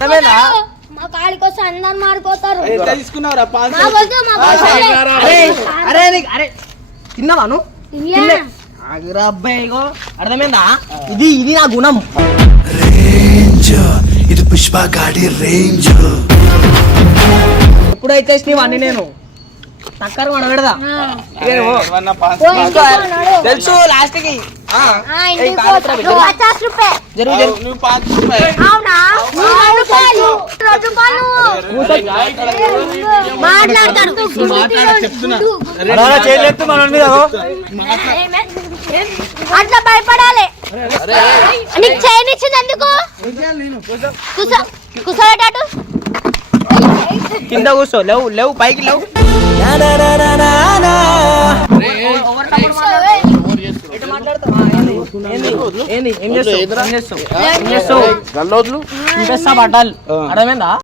మా కాడికి వస్తే అందరు మారిపోతారు. తిన్నావాను అబ్బాయి అర్థమైందా? ఇది ఇది నా గుణం. రేంజ్ ఇది పుష్ప గాడి రేంజ్. ఎప్పుడైతే అన్ని నేను తక్కరు మన పెడదా తెలుసు లాస్ట్ కి అట్లా భయపడాలి. నీకు చైన్ ఇచ్చింది ఎందుకు? కూర్చోబెట్టాడు కింద కూర్చో. లేవు లేవు పైకి లేవు. ఏం చేస్తావు? బట్టలు అర్థమైందా?